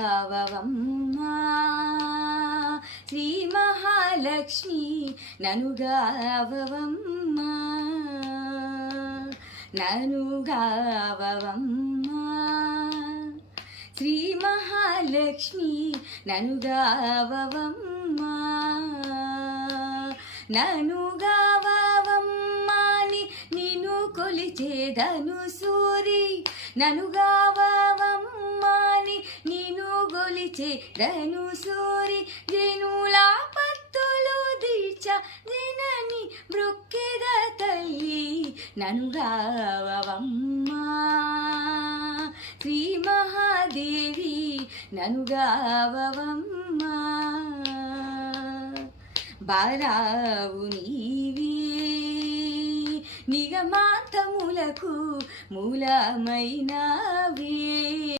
ననుగావవమ్మా శ్రీ మహాలక్ష్మి ననుగావవమ్మా ననుగావవమ్మా శ్రీ మహాలక్ష్మి ననుగావవమ్మా ననుగావవమ్మాని నిన్ను కొలిచేదను సూరి ననుగావవమ్మాని నిన్ను గొలిచేదను సూరి జనులా పత్తులు దీచ జనని బ్రొక్కెద తల్లి ననుగావవమ్మా శ్రీ మహాదేవి ననుగావవమ్మా బారావు నీవే నిగమాంతములకు మూలమైనవే